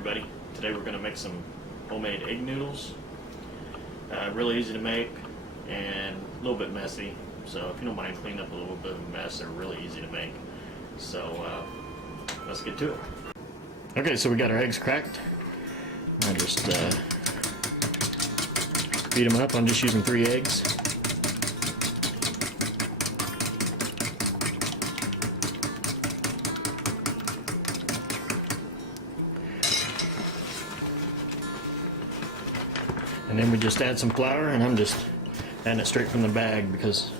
everybody. Today we're going to make some homemade egg noodles. Really easy to make and a little bit messy. So if you don't mind cleaning up a little bit of a mess, they're really easy to make. So let's get to it. Okay, so we got our eggs cracked. I just beat them up. I'm just using 3 eggs. And then we just add some flour, and I'm just adding it straight from the bag because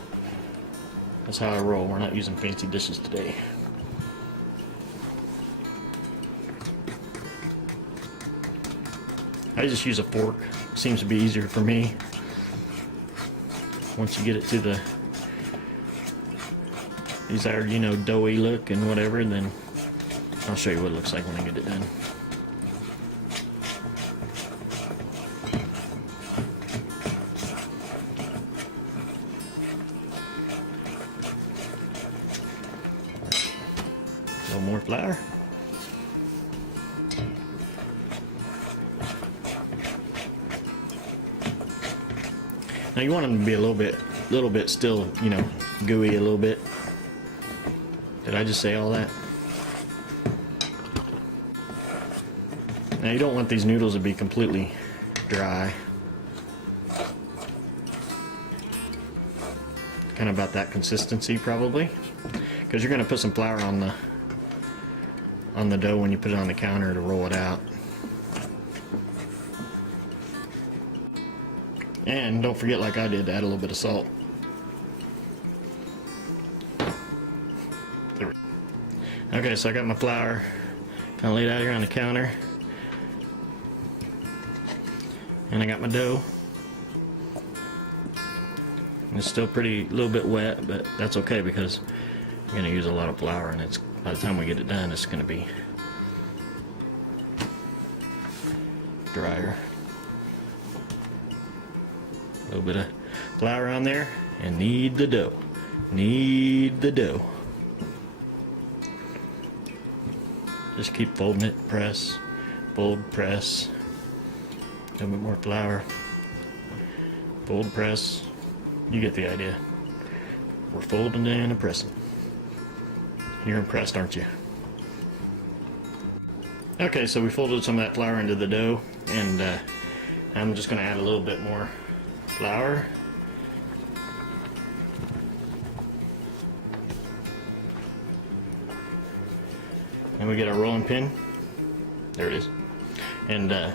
that's how I roll. We're not using fancy dishes today. I just use a fork. Seems to be easier for me. Once you get it to the desired, doughy look and whatever, then I'll show you what it looks like when I get it done. A little more flour. Now you want them to be a little bit still, gooey a little bit. Did I just say all that? Now you don't want these noodles to be completely dry. Kind of about that consistency probably, because you're going to put some flour on the dough when you put it on the counter to roll it out. And don't forget, like I did, to add a little bit of salt. Okay, so I got my flour kind of laid out here on the counter, and I got my dough. It's still a little bit wet, but that's okay because I'm going to use a lot of flour, and by the time we get it done, it's going to be drier. A little bit of flour on there, and knead the dough. Knead the dough. Just keep folding it, press, fold, press. A little bit more flour. Fold, press. You get the idea. We're folding and pressing. You're impressed, aren't you? Okay, so we folded some of that flour into the dough, and I'm just going to add a little bit more flour. And we get our rolling pin. There it is. And I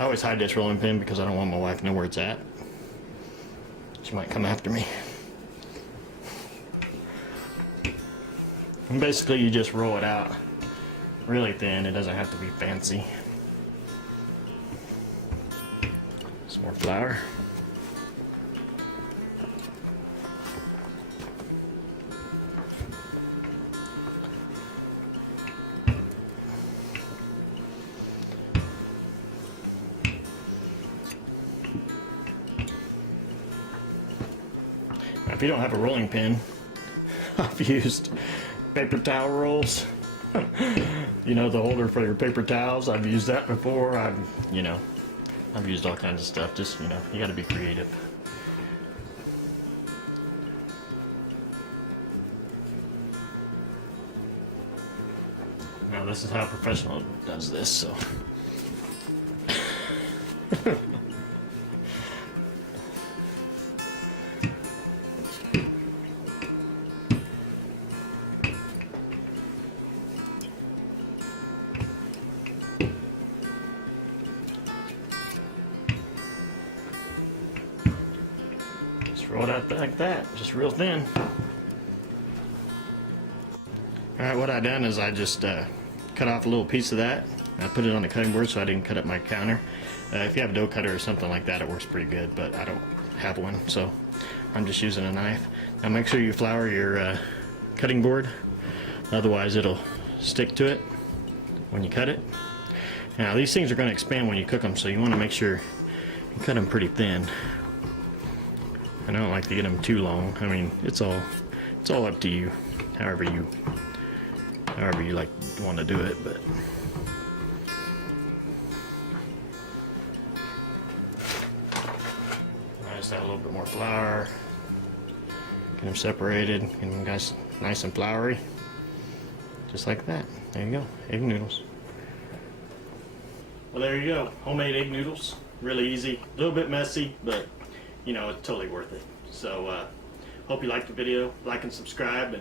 always hide this rolling pin because I don't want my wife to know where it's at. She might come after me. And basically you just roll it out really thin. It doesn't have to be fancy. Some more flour. Now, if you don't have a rolling pin, I've used paper towel rolls. The holder for your paper towels. I've used that before. I've used all kinds of stuff. Just, you gotta be creative. Now this is how a professional does this, so. Roll it out like that, just real thin. Alright, what I done is I just cut off a little piece of that. I put it on the cutting board so I didn't cut up my counter. If you have a dough cutter or something like that, it works pretty good, but I don't have one, so I'm just using a knife. Now make sure you flour your cutting board, otherwise it'll stick to it when you cut it. Now these things are going to expand when you cook them, so you want to make sure you cut them pretty thin. I don't like to get them too long. I mean, it's all up to you, however you like want to do it. But Mix that a little bit more flour. Get them separated. Get them guys nice and floury. Just like that. There you go. Egg noodles. Well, there you go. Homemade egg noodles. Really easy. A little bit messy, but you know, it's totally worth it. So hope you liked the video. Like and subscribe,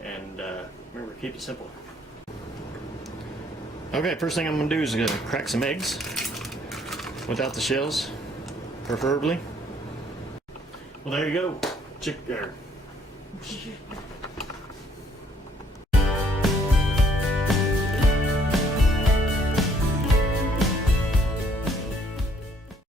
and remember, keep it simple. Okay, first thing I'm going to do is crack some eggs without the shells, preferably. Well, there you go.